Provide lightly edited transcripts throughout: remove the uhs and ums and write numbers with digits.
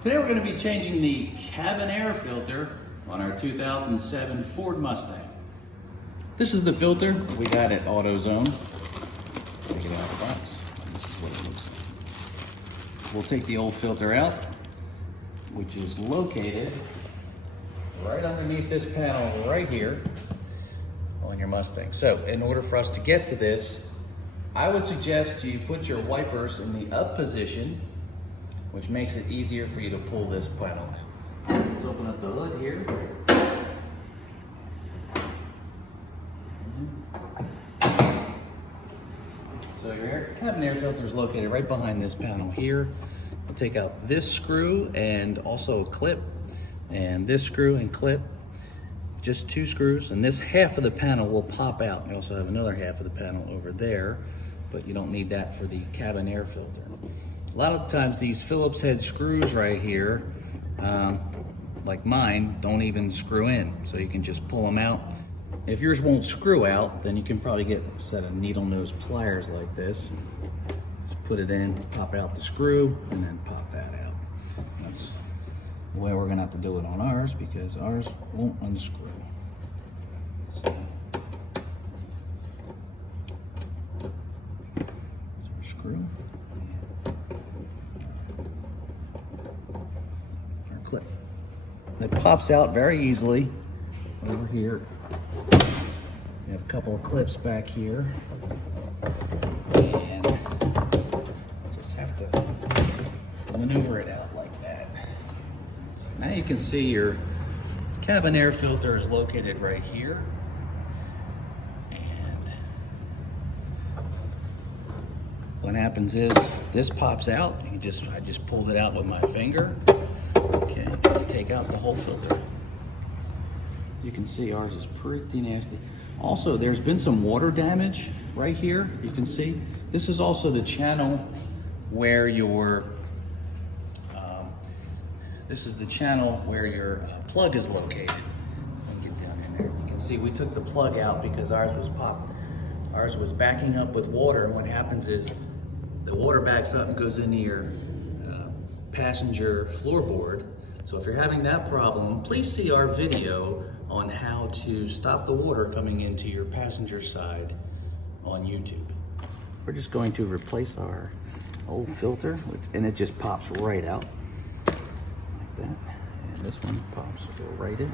Today we're going to be changing the cabin air filter on our 2007 Ford Mustang. This is the filter we got at AutoZone. Take it out of the box. This is what it looks like. We'll take the old filter out, which is located right underneath this panel right here on your Mustang. So in order for us to get to this, I would suggest you put your wipers in the up position, which makes it easier for you to pull this panel out. Let's open up the hood here. So your cabin air filter is located right behind this panel here. We'll take out this screw and also a clip, and this screw and clip. Just two screws, and this half of the panel will pop out. You also have another half of the panel over there, but you don't need that for the cabin air filter. A lot of times these Phillips head screws right here, like mine, don't even screw in. So you can just pull them out. If yours won't screw out, then you can probably get a set of needle nose pliers like this. Just put it in, pop out the screw, and then pop that out. That's the way we're gonna have to do it on ours, because ours won't unscrew. So our screw. Our clip. It pops out very easily over here. We have a couple of clips back here, and just have to maneuver it out like that. So now you can see your cabin air filter is located right here, and what happens is this pops out. I just pulled it out with my finger. Okay, take out the whole filter. You can see ours is pretty nasty. Also, there's been some water damage right here. You can see this is also the channel where your plug is located. Let me get down in there. You can see we took the plug out because ours was popped. Ours was backing up with water, and what happens is the water backs up and goes into your passenger floorboard. So if you're having that problem, please see our video on how to stop the water coming into your passenger side on YouTube. We're just going to replace our old filter, and it just pops right out like that. And this one pops right in.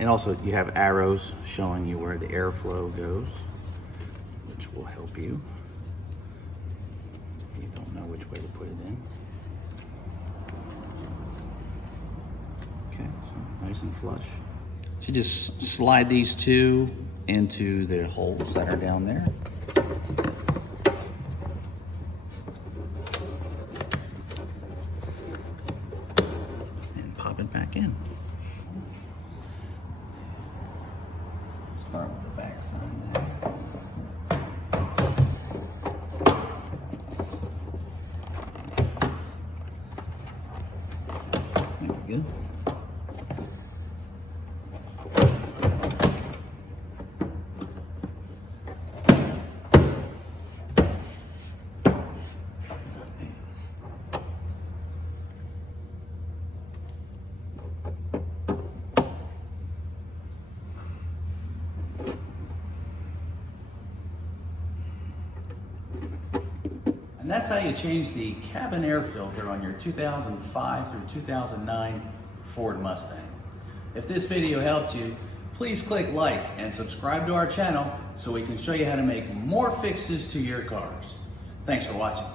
And also you have arrows showing you where the airflow goes, which will help you if you don't know which way to put it in. Okay, so nice and flush. So you just slide these two into the holes that are down there. And pop it back in. Start with the back side there. There we go. And that's how you change the cabin air filter on your 2005 through 2009 Ford Mustang. If this video helped you, please click like and subscribe to our channel so we can show you how to make more fixes to your cars. Thanks for watching.